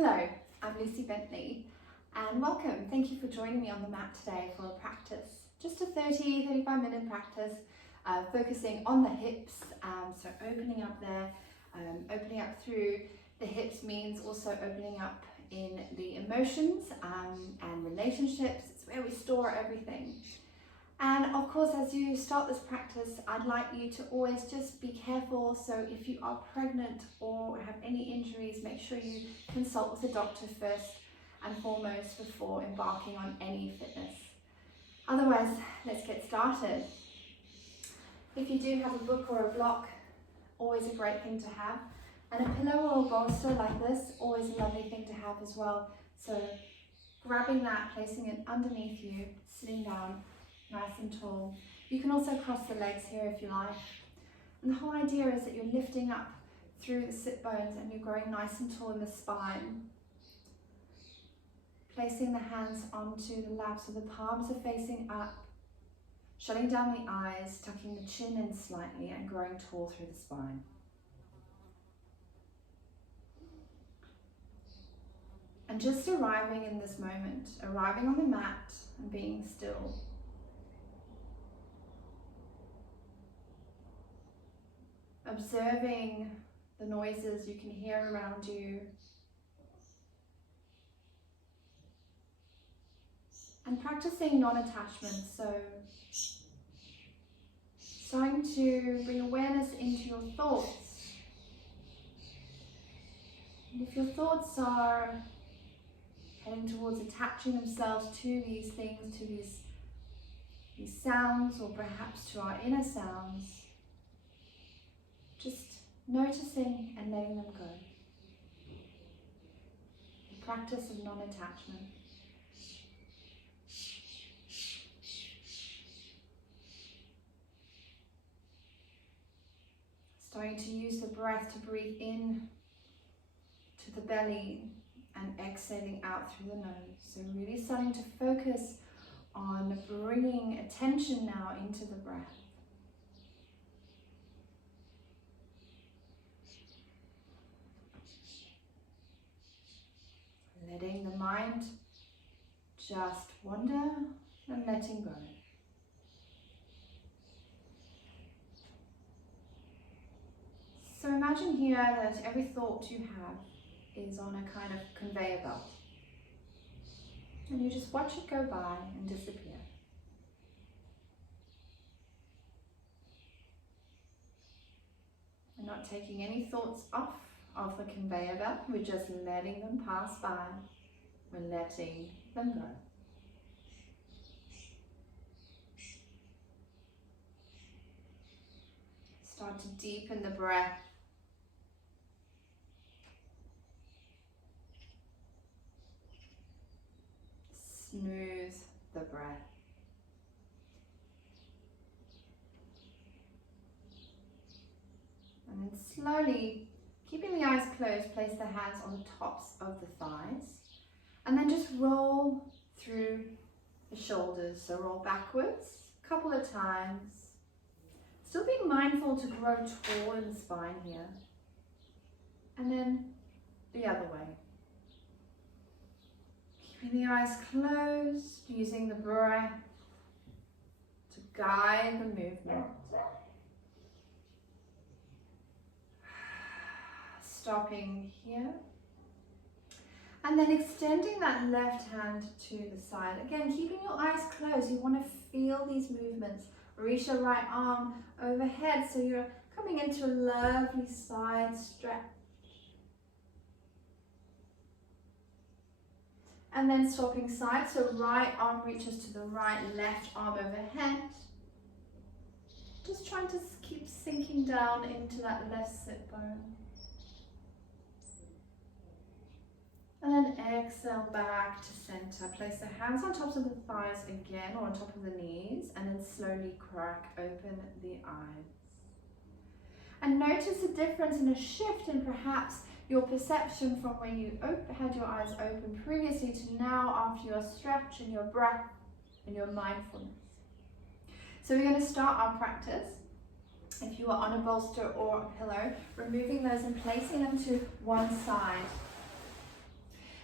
Hello, I'm Lucy Bentley and welcome. Thank you for joining me on the mat today for a practice. Just a 35 minute practice focusing on the hips, so opening up there, opening up through the hips means also opening up in the emotions and relationships. It's where we store everything. And of course, as you start this practice, I'd like you to always just be careful. So if you are pregnant or have any injuries, make sure you consult with a doctor first and foremost before embarking on any fitness. Otherwise, let's get started. If you do have a book or a block, always a great thing to have. And a pillow or a bolster like this, always a lovely thing to have as well. So grabbing that, placing it underneath you, sitting down, nice and tall. You can also cross the legs here if you like. And the whole idea is that you're lifting up through the sit bones and you're growing nice and tall in the spine. Placing the hands onto the lap so the palms are facing up. Shutting down the eyes, tucking the chin in slightly and growing tall through the spine. And just arriving in this moment, arriving on the mat and being still. Observing the noises you can hear around you. And practicing non-attachment, so starting to bring awareness into your thoughts. And if your thoughts are heading towards attaching themselves to these things, to these sounds, or perhaps to our inner sounds, just noticing and letting them go. The practice of non-attachment. Starting to use the breath to breathe in to the belly and exhaling out through the nose. So really starting to focus on bringing attention now into the breath. Letting the mind just wander and letting go. So imagine here that every thought you have is on a kind of conveyor belt. And you just watch it go by and disappear. We're not taking any thoughts off of the conveyor belt, we're just letting them pass by. We're letting them go. Start to deepen the breath. Smooth the breath. And then slowly, keeping the eyes closed, place the hands on the tops of the thighs. And then just roll through the shoulders. So roll backwards a couple of times. Still being mindful to grow tall in the spine here. And then the other way. Keeping the eyes closed, using the breath to guide the movement. Stopping here. And then extending that left hand to the side. Again, keeping your eyes closed. You want to feel these movements. Reach your right arm overhead so you're coming into a lovely side stretch. And then swapping sides, so right arm reaches to the right, left arm overhead. Just trying to keep sinking down into that left sit bone. And then exhale back to center. Place the hands on top of the thighs again, or on top of the knees, and then slowly crack open the eyes. And notice a difference and a shift in perhaps your perception from when you had your eyes open previously to now after your stretch and your breath and your mindfulness. So we're going to start our practice. If you are on a bolster or a pillow, removing those and placing them to one side.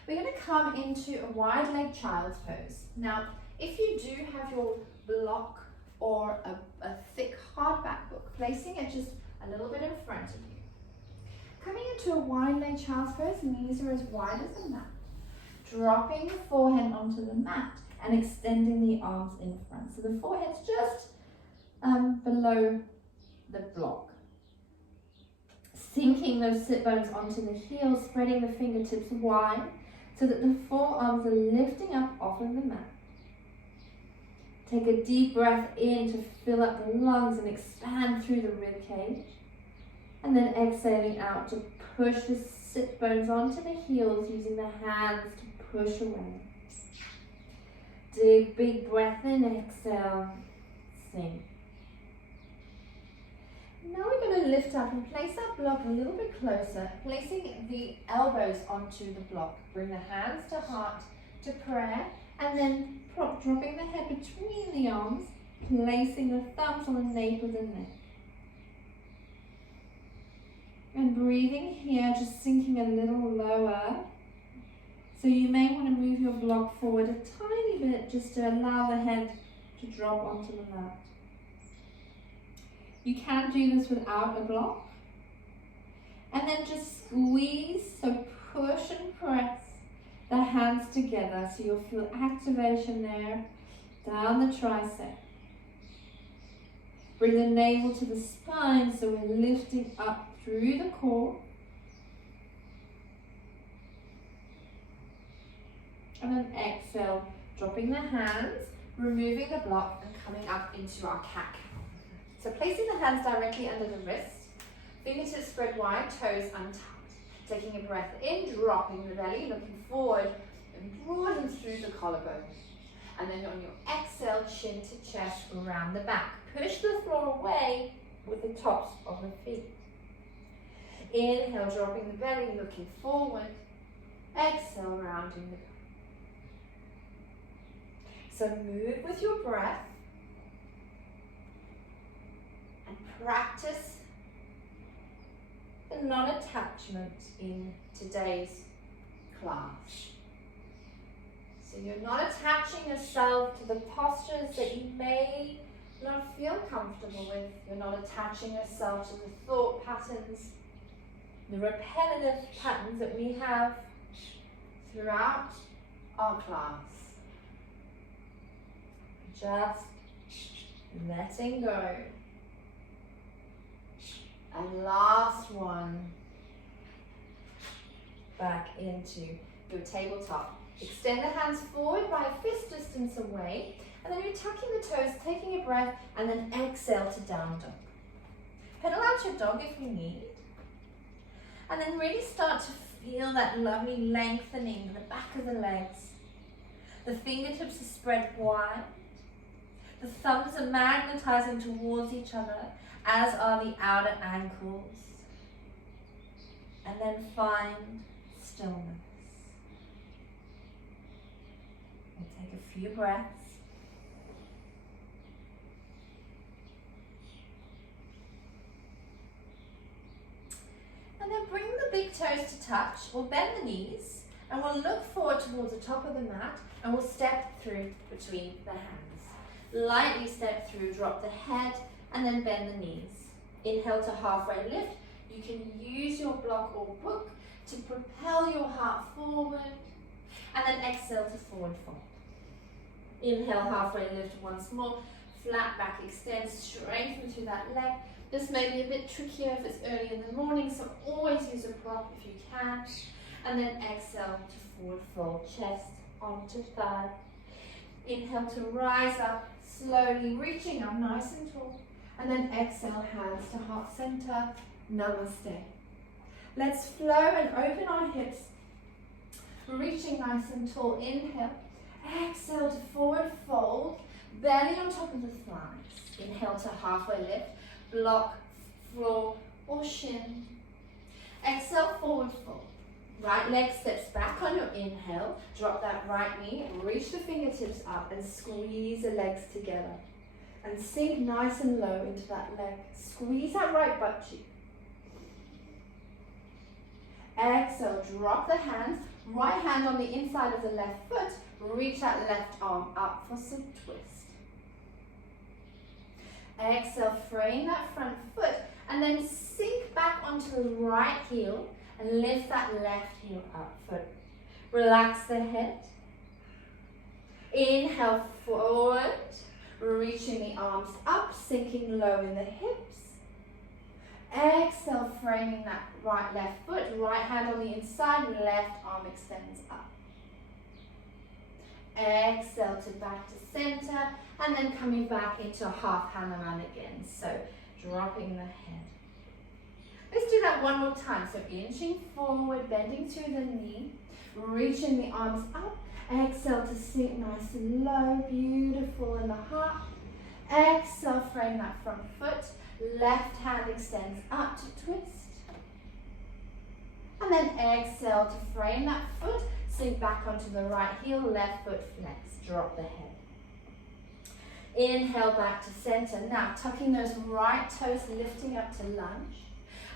We're going to come into a wide leg child's pose. Now, if you do have your block or a thick hardback book, placing it just a little bit in front of you. Coming into a wide leg child's pose, knees are as wide as the mat. Dropping the forehead onto the mat and extending the arms in front. So the forehead's just below the block. Sinking those sit bones onto the heels, spreading the fingertips wide so that the forearms are lifting up off of the mat. Take a deep breath in to fill up the lungs and expand through the rib cage. And then exhaling out to push the sit bones onto the heels using the hands to push away. Dig big breath in, exhale, sink. Now we're going to lift up and place our block a little bit closer, placing the elbows onto the block. Bring the hands to heart, to prayer, and then dropping the head between the arms, placing the thumbs on the nape of the neck. And breathing here, just sinking a little lower. So you may want to move your block forward a tiny bit just to allow the head to drop onto the mat. You can do this without a block. And then just squeeze, so push and press the hands together so you'll feel activation there, down the tricep. Bring the navel to the spine so we're lifting up through the core. And then exhale, dropping the hands, removing the block and coming up into our cat-cow. So placing the hands directly under the wrist, fingertips spread wide, toes untucked. Taking a breath in, dropping the belly, looking forward and broaden through the collarbone. And then on your exhale, chin to chest, around the back. Push the floor away with the tops of the feet. Inhale, dropping the belly, looking forward. Exhale, rounding the back. So move with your breath and practice the non-attachment in today's class. So you're not attaching yourself to the postures that you may not feel comfortable with. You're not attaching yourself to the thought patterns, the repetitive patterns that we have throughout our class. Just letting go. And last one. Back into your tabletop. Extend the hands forward by a fist distance away. And then you're tucking the toes, taking a breath, and then exhale to down dog. Pedal out your dog if you need. And then really start to feel that lovely lengthening in the back of the legs. The fingertips are spread wide. The thumbs are magnetizing towards each other, as are the outer ankles. And then find stillness. And take a few breaths. And then bring the big toes to touch. We'll bend the knees and we'll look forward towards the top of the mat and we'll step through between the hands. Lightly step through, drop the head and then bend the knees. Inhale to halfway lift. You can use your block or book to propel your heart forward and then exhale to forward fold. Inhale, halfway lift once more. Flat back, extend, strengthen through that leg. This may be a bit trickier if it's early in the morning, so always use a prop if you can. And then exhale to forward fold, chest onto thigh. Inhale to rise up, slowly reaching up nice and tall. And then exhale, hands to heart center, namaste. Let's flow and open our hips, reaching nice and tall. Inhale, exhale to forward fold, belly on top of the thighs. Inhale to halfway lift, block, floor or shin. Exhale, forward fold. Right leg steps back on your inhale, drop that right knee, reach the fingertips up and squeeze the legs together. And sink nice and low into that leg. Squeeze that right butt cheek. Exhale, drop the hands. Right hand on the inside of the left foot. Reach that left arm up for some twist. Exhale, frame that front foot and then sink back onto the right heel and lift that left heel up. Foot. Relax the head. Inhale, forward. Reaching the arms up, sinking low in the hips. Exhale, framing that left foot, right hand on the inside, left arm extends up. Exhale to back to center, and then coming back into a half Hanuman again. So dropping the head. Let's do that one more time. So inching forward, bending through the knee, reaching the arms up. Exhale to sink nice and low, beautiful in the heart. Exhale, frame that front foot. Left hand extends up to twist. And then exhale to frame that foot. Sink back onto the right heel, left foot flex. Drop the head. Inhale back to center. Now tucking those right toes, lifting up to lunge.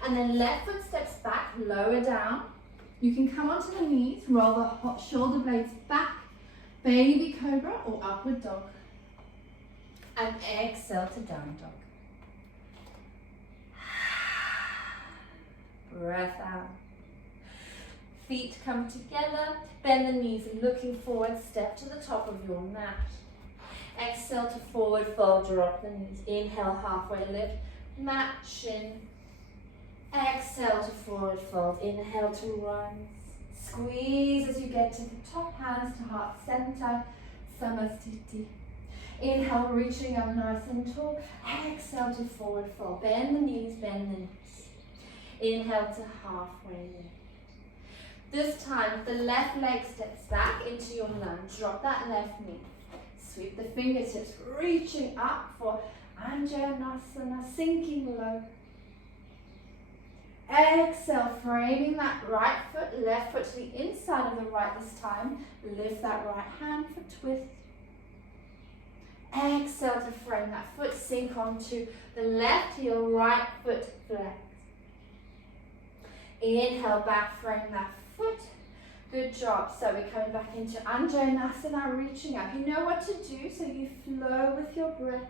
And then left foot steps back, lower down. You can come onto the knees, roll the shoulder blades back, baby cobra or upward dog. And exhale to down dog. Breath out. Feet come together, bend the knees, looking forward, step to the top of your mat. Exhale to forward fold, drop the knees. Inhale, halfway lift, mat, shin. Exhale to forward fold, inhale to rise. Squeeze as you get to the top, hands to heart center, Samasthiti. Inhale, reaching up nice and tall. Exhale to forward fold, bend the knees, bend the knees. Inhale to halfway lift. This time, if the left leg steps back into your lunge, drop that left knee. Sweep the fingertips, reaching up for Anjanasana, sinking low. Exhale, framing that right foot, left foot to the inside of the right this time. Lift that right hand for twist. Exhale to frame that foot, sink onto the left heel, right foot flex. Inhale, back, frame that foot. Good job. So we're coming back into Anjanasana, reaching up. You know what to do, so you flow with your breath.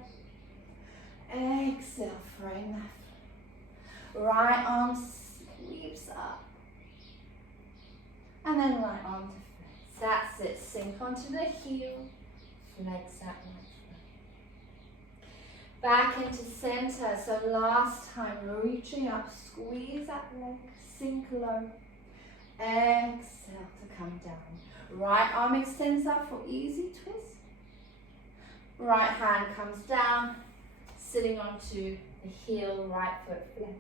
Exhale, frame that foot. Right arm sweeps up. And then right arm to flex. That's it. Sink onto the heel. Flex that right foot. Back into center. So last time, reaching up, squeeze that leg, sink low. Exhale to come down. Right arm extends up for easy twist. Right hand comes down, sitting onto the heel, right foot flex.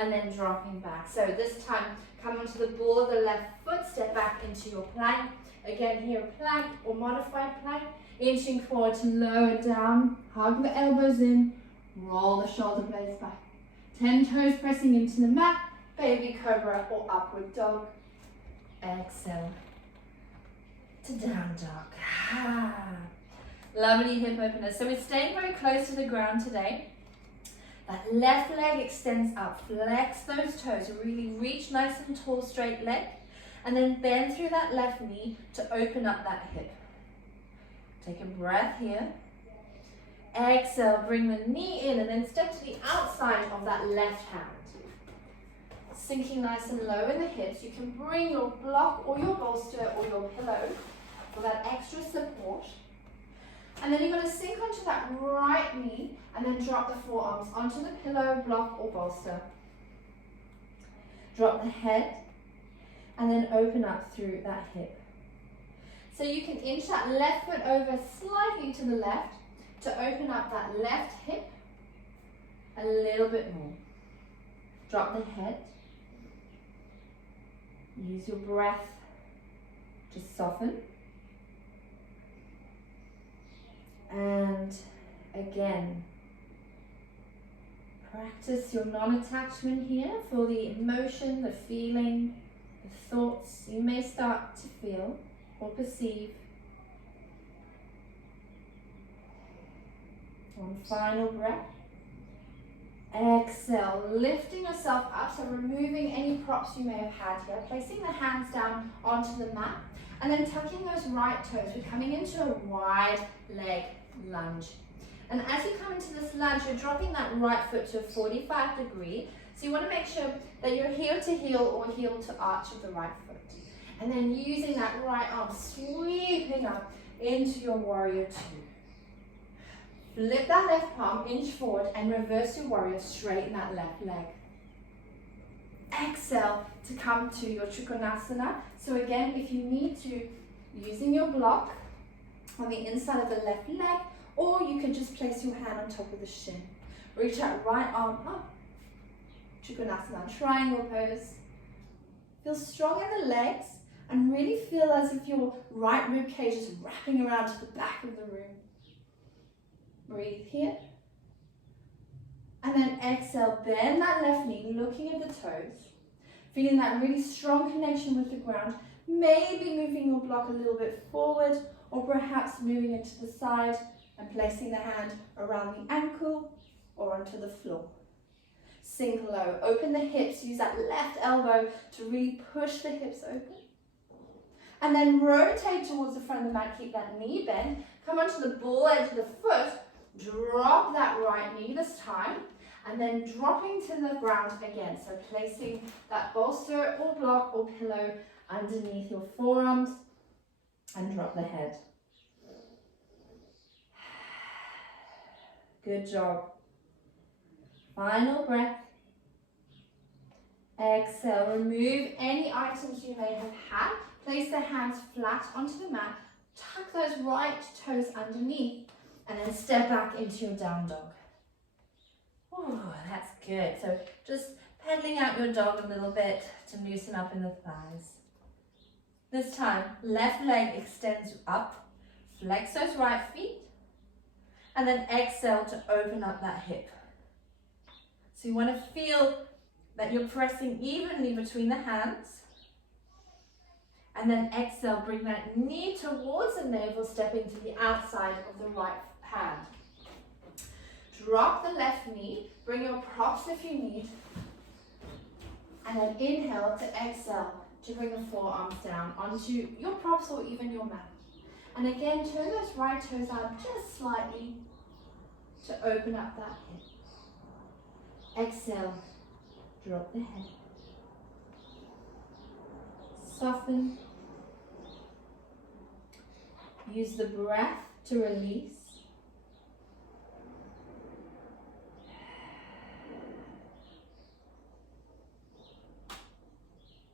And then dropping back. So this time, come onto the ball of the left foot, step back into your plank. Again here, plank or modified plank. Inching forward to lower down, hug the elbows in, roll the shoulder blades back. 10 toes pressing into the mat. Baby cobra or upward dog. Exhale to down dog. Lovely hip openers. So we're staying very close to the ground today. That left leg extends up. Flex those toes. Really reach nice and tall, straight leg. And then bend through that left knee to open up that hip. Take a breath here. Exhale, bring the knee in and then step to the outside of that left hand. Sinking nice and low in the hips. You can bring your block or your bolster or your pillow for that extra support. And then you're going to sink onto that right knee and then drop the forearms onto the pillow, block or bolster. Drop the head and then open up through that hip. So you can inch that left foot over slightly to the left to open up that left hip a little bit more. Drop the head. Use your breath to soften. And again, practice your non-attachment here for the emotion, the feeling, the thoughts you may start to feel or perceive. One final breath. Exhale, lifting yourself up, so removing any props you may have had here, placing the hands down onto the mat, and then tucking those right toes. We're coming into a wide leg lunge. And as you come into this lunge, you're dropping that right foot to a 45 degree. So you want to make sure that you're heel to heel or heel to arch of the right foot. And then using that right arm, sweeping up into your warrior two. Flip that left palm, inch forward, and reverse your warrior, straighten that left leg. Exhale to come to your Trikonasana. So again, if you need to, using your block on the inside of the left leg, or you can just place your hand on top of the shin. Reach that right arm up. Trikonasana, triangle pose. Feel strong in the legs and really feel as if your right rib cage is wrapping around to the back of the room. Breathe here. And then exhale, bend that left knee, looking at the toes. Feeling that really strong connection with the ground. Maybe moving your block a little bit forward, or perhaps moving it to the side and placing the hand around the ankle or onto the floor. Sink low, open the hips, use that left elbow to really push the hips open. And then rotate towards the front of the mat, keep that knee bent. Come onto the ball edge of the foot, drop that right knee this time, and then dropping to the ground again. So placing that bolster or block or pillow underneath your forearms and drop the head. Good job. Final breath. Exhale, remove any items you may have had. Place the hands flat onto the mat. Tuck those right toes underneath and then step back into your down dog. Oh, that's good. So just pedaling out your dog a little bit to loosen up in the thighs. This time, left leg extends up. Flex those right feet. And then exhale to open up that hip. So you want to feel that you're pressing evenly between the hands. And then exhale, bring that knee towards the navel, stepping to the outside of the right hand. Drop the left knee, bring your props if you need. And then inhale to exhale to bring the forearms down onto your props or even your mat. And again, turn those right toes out just slightly to open up that hip. Exhale, drop the head. Soften. Use the breath to release.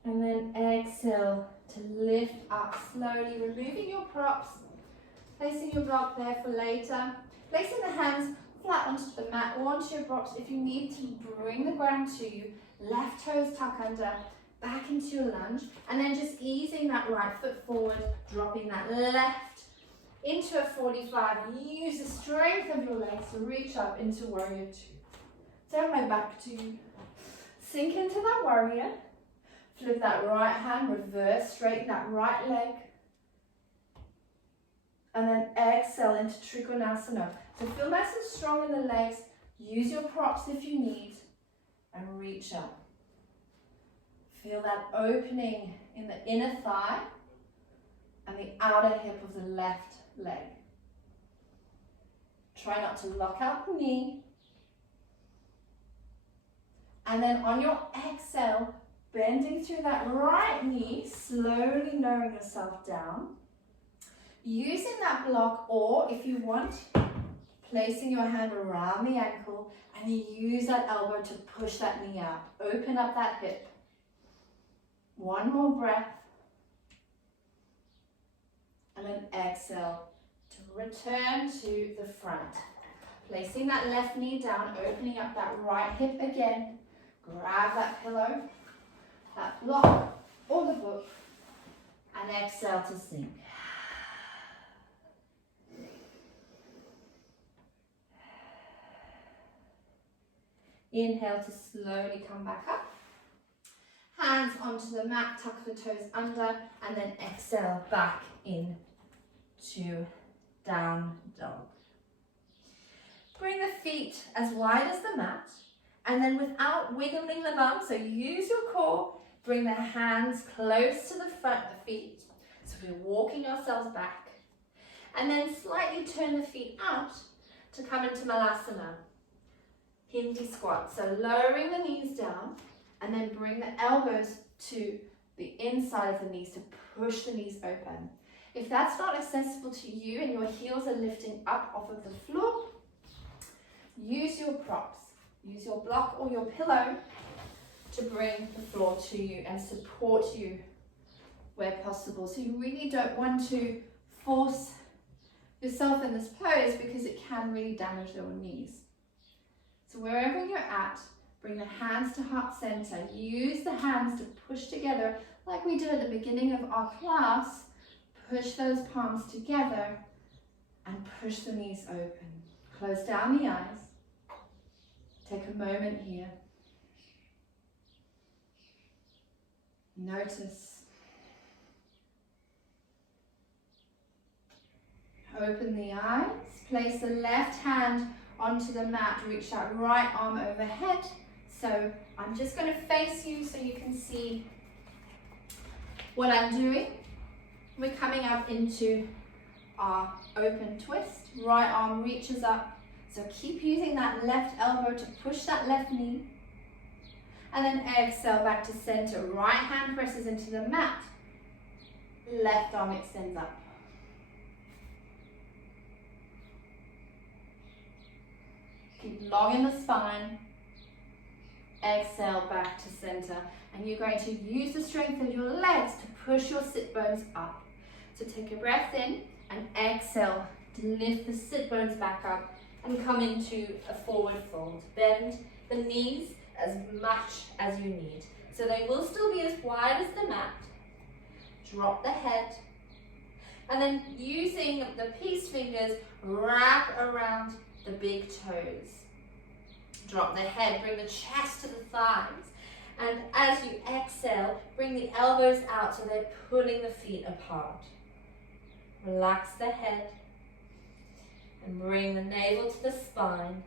And then exhale to lift up slowly, removing your props, placing your block there for later, placing the hands flat onto the mat or onto your props. If you need to, bring the ground to you, left toes tuck under, back into your lunge, and then just easing that right foot forward, dropping that left into a 45. Use the strength of your legs to reach up into warrior two. Turn my back to you. Sink into that warrior. Flip that right hand, reverse, straighten that right leg. And then exhale into Trikonasana. So feel nice and strong in the legs. Use your props if you need. And reach up. Feel that opening in the inner thigh and the outer hip of the left leg. Try not to lock out the knee. And then on your exhale, bending through that right knee, slowly lowering yourself down. Using that block, or if you want, placing your hand around the ankle and you use that elbow to push that knee out. Open up that hip. One more breath. And then exhale to return to the front. Placing that left knee down, opening up that right hip again. Grab that pillow, that block or the book, and exhale to sink. Inhale to slowly come back up. Hands onto the mat, tuck the toes under, and then exhale back in to down dog. Bring the feet as wide as the mat, And then without wiggling the bum, so use your core, bring the hands close to the front of the feet. So we're walking ourselves back. And then slightly turn the feet out to come into Malasana, Hindi squat. So lowering the knees down and then bring the elbows to the inside of the knees to push the knees open. If that's not accessible to you and your heels are lifting up off of the floor, use your props. Use your block or your pillow to bring the floor to you and support you where possible. So you really don't want to force yourself in this pose because it can really damage your knees. So wherever you're at, bring the hands to heart center. Use the hands to push together like we did at the beginning of our class. Push those palms together and push the knees open. Close down the eyes. Take a moment here. Notice. Open the eyes. Place the left hand onto the mat. Reach that right arm overhead. So I'm just going to face you so you can see what I'm doing. We're coming up into our open twist. Right arm reaches up. So keep using that left elbow to push that left knee. And then exhale back to center. Right hand presses into the mat. Left arm extends up. Keep long in the spine. Exhale back to center. And you're going to use the strength of your legs to push your sit bones up. So take a breath in and exhale to lift the sit bones back up and come into a forward fold. Bend the knees as much as you need. So they will still be as wide as the mat. Drop the head. And then using the peace fingers, wrap around the big toes. Drop the head, bring the chest to the thighs. And as you exhale, bring the elbows out so they're pulling the feet apart. Relax the head. And bring the navel to the spine.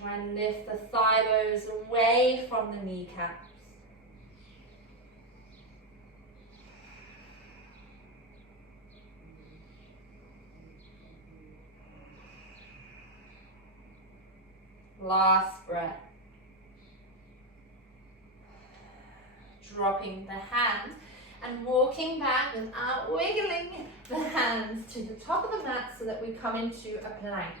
Try and lift the thigh bones away from the kneecaps. Last breath. Dropping the hands and walking back without wiggling the hands to the top of the mat so that we come into a plank.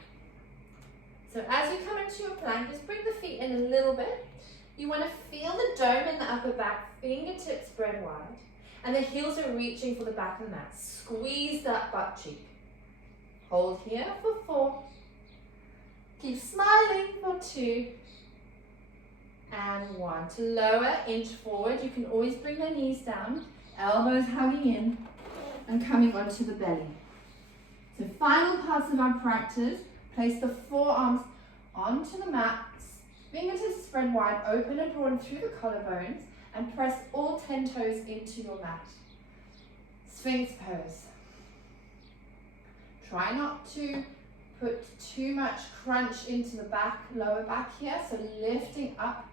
So as you come into a plank, just bring the feet in a little bit. You want to feel the dome in the upper back, fingertips spread wide, and the heels are reaching for the back of the mat. Squeeze that butt cheek. Hold here for 4. Keep smiling for 2. And 1. To lower, inch forward. You can always bring the knees down. Elbows hugging in and coming onto the belly. So final parts of our practice, place the forearms onto the mat, fingertips spread wide, open and drawn through the collarbones, and press all 10 toes into your mat. Sphinx pose. Try not to put too much crunch into the back, lower back here, so lifting up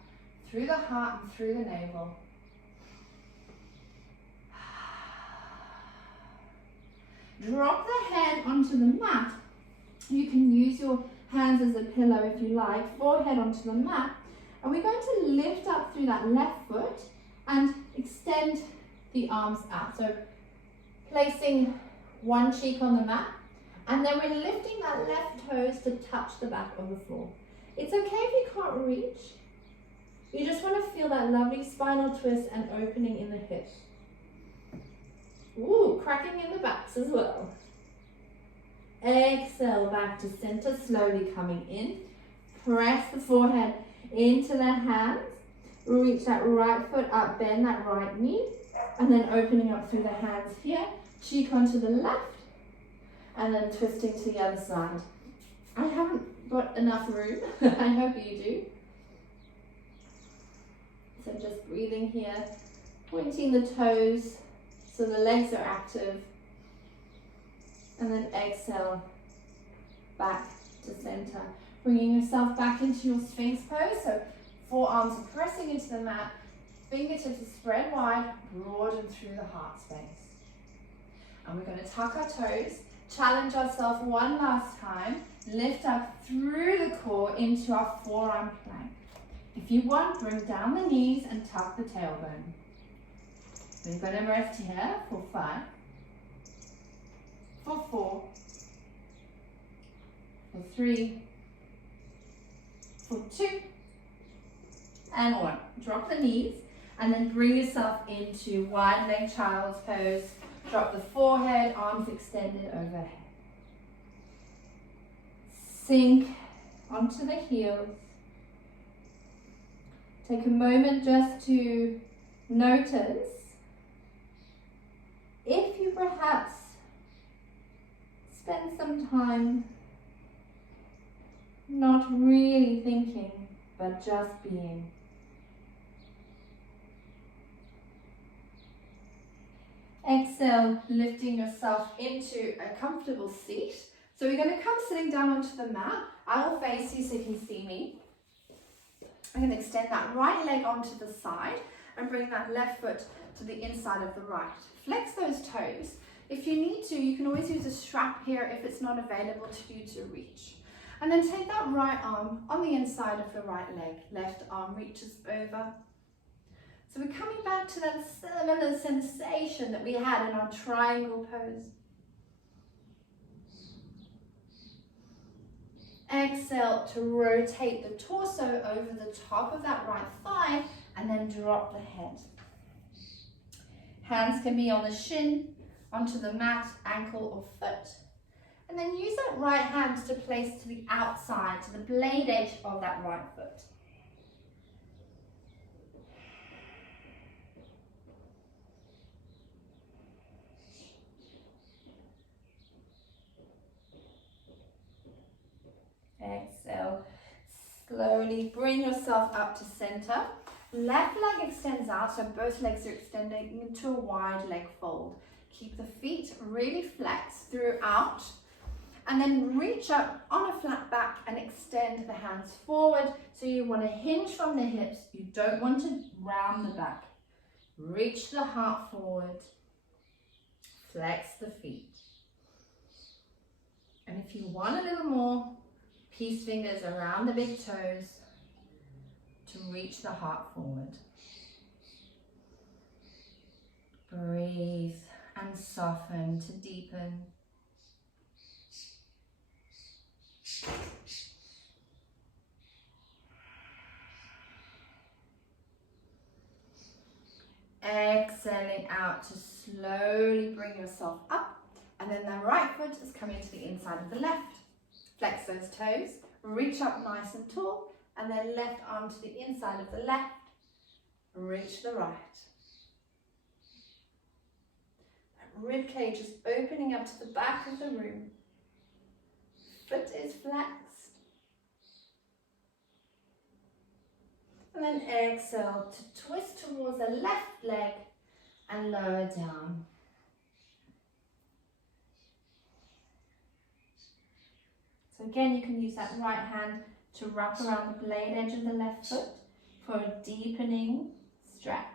through the heart and through the navel. Drop the head onto the mat. You can use your hands as a pillow if you like, forehead onto the mat. And we're going to lift up through that left foot and extend the arms out. So placing one cheek on the mat, and then we're lifting that left toes to touch the back of the floor. It's okay if you can't reach. You just want to feel that lovely spinal twist and opening in the hips. Ooh, cracking in the backs as well. Exhale back to center, slowly coming in. Press the forehead into the hands. Reach that right foot up, bend that right knee. And then opening up through the hands here. Cheek onto the left. And then twisting to the other side. I haven't got enough room. I hope you do. So just breathing here. Pointing the toes so the legs are active. And then exhale back to center. Bringing yourself back into your Sphinx pose. So forearms are pressing into the mat. Fingertips are spread wide, broaden through the heart space. And we're going to tuck our toes, challenge ourselves one last time, lift up through the core into our forearm plank. If you want, bring down the knees and tuck the tailbone. We're going to rest here for 5, for 4, for 3, for 2, and 1. Drop the knees and then bring yourself into wide leg child's pose. Drop the forehead, arms extended overhead. Sink onto the heels. Take a moment just to notice if you perhaps spend some time not really thinking, but just being. Exhale, lifting yourself into a comfortable seat. So we're going to come sitting down onto the mat. I will face you so you can see me. I'm going to extend that right leg onto the side and bring that left foot to the inside of the right. Flex those toes. If you need to, you can always use a strap here if it's not available to you to reach. And then take that right arm on the inside of the right leg. Left arm reaches over. So we're coming back to that similar sensation that we had in our triangle pose. Exhale to rotate the torso over the top of that right thigh and then drop the head. Hands can be on the shin, onto the mat, ankle or foot. And then use that right hand to place to the outside, to the blade edge of that right foot. Exhale, slowly bring yourself up to center. Left leg extends out, so both legs are extending into a wide leg fold. Keep the feet really flexed throughout. And then reach up on a flat back and extend the hands forward. So you want to hinge from the hips. You don't want to round the back. Reach the heart forward. Flex the feet. And if you want a little more, peace fingers around the big toes to reach the heart forward. Breathe and soften to deepen. Exhaling out to slowly bring yourself up, and then the right foot is coming to the inside of the left. Flex those toes, reach up nice and tall, and then left arm to the inside of the left, reach the right. That rib cage is opening up to the back of the room. Foot is flexed. And then exhale to twist towards the left leg and lower down. So again, you can use that right hand to wrap around the blade edge of the left foot for a deepening stretch.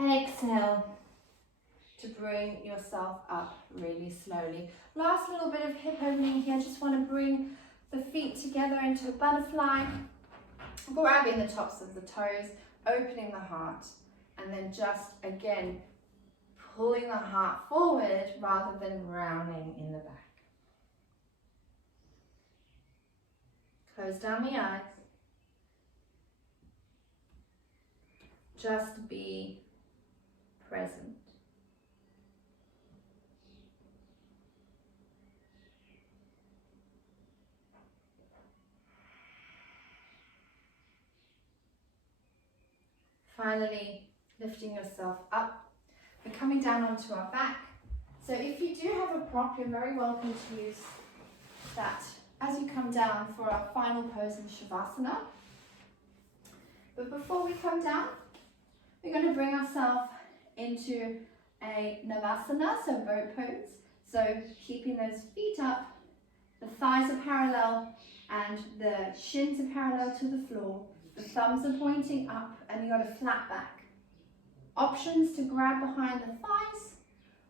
Exhale to bring yourself up really slowly. Last little bit of hip opening here. Just want to bring the feet together into a butterfly, grabbing the tops of the toes, opening the heart, and then just again pulling the heart forward rather than rounding in the back. Close down the eyes. Just be present. Finally, lifting yourself up. We're coming down onto our back. So if you do have a prop, you're very welcome to use that as you come down for our final pose in Shavasana. But before we come down, we're going to bring ourselves into a Navasana, so boat pose. So keeping those feet up, the thighs are parallel and the shins are parallel to the floor. The thumbs are pointing up and you got a flat back. Options to grab behind the thighs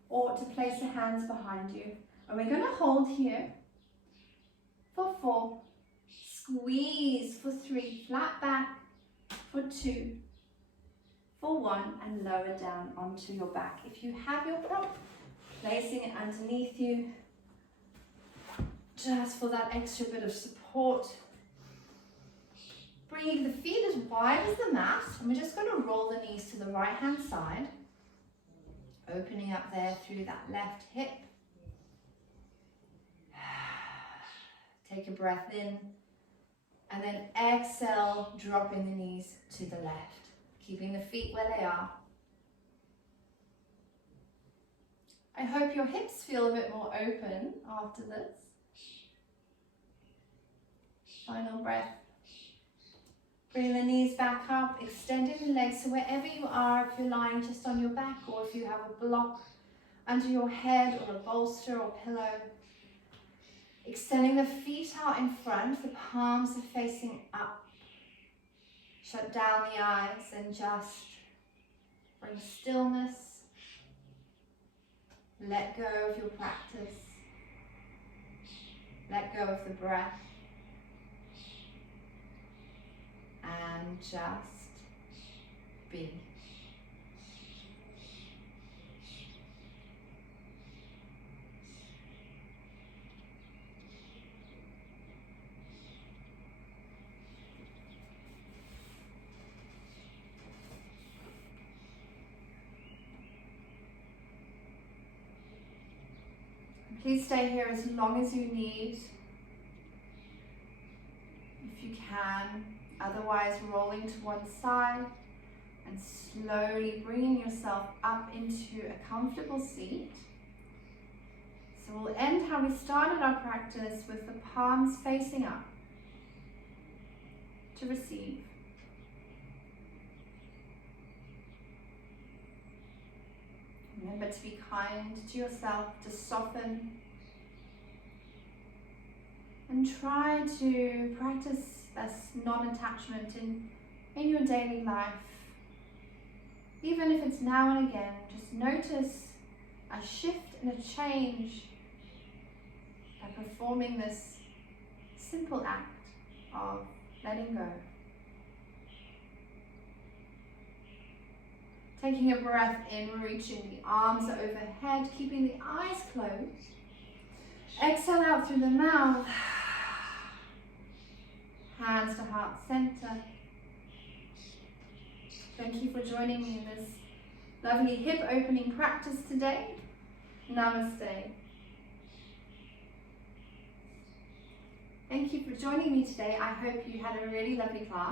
or to place the hands behind you. And we're going to hold here for 4, squeeze for 3, flat back for 2, for 1, and lower down onto your back. If you have your prop, placing it underneath you, just for that extra bit of support. Bringing the feet as wide as the mat, and we're just going to roll the knees to the right hand side, opening up there through that left hip. Take a breath in, and then exhale, dropping the knees to the left, keeping the feet where they are. I hope your hips feel a bit more open after this. Final breath. Bring the knees back up, extending the legs, so wherever you are, if you're lying just on your back or if you have a block under your head or a bolster or pillow, extending the feet out in front, the palms are facing up. Shut down the eyes and just bring stillness. Let go of your practice. Let go of the breath. And just be. Please stay here as long as you need, if you can. Otherwise, rolling to one side and slowly bringing yourself up into a comfortable seat. So we'll end how we started our practice, with the palms facing up to receive. Remember to be kind to yourself, to soften, and try to practice this non-attachment in your daily life. Even if it's now and again, just notice a shift and a change by performing this simple act of letting go. Taking a breath in, reaching the arms overhead, keeping the eyes closed. Exhale out through the mouth. Hands to heart center. Thank you for joining me in this lovely hip opening practice today. Namaste. Thank you for joining me today. I hope you had a really lovely class.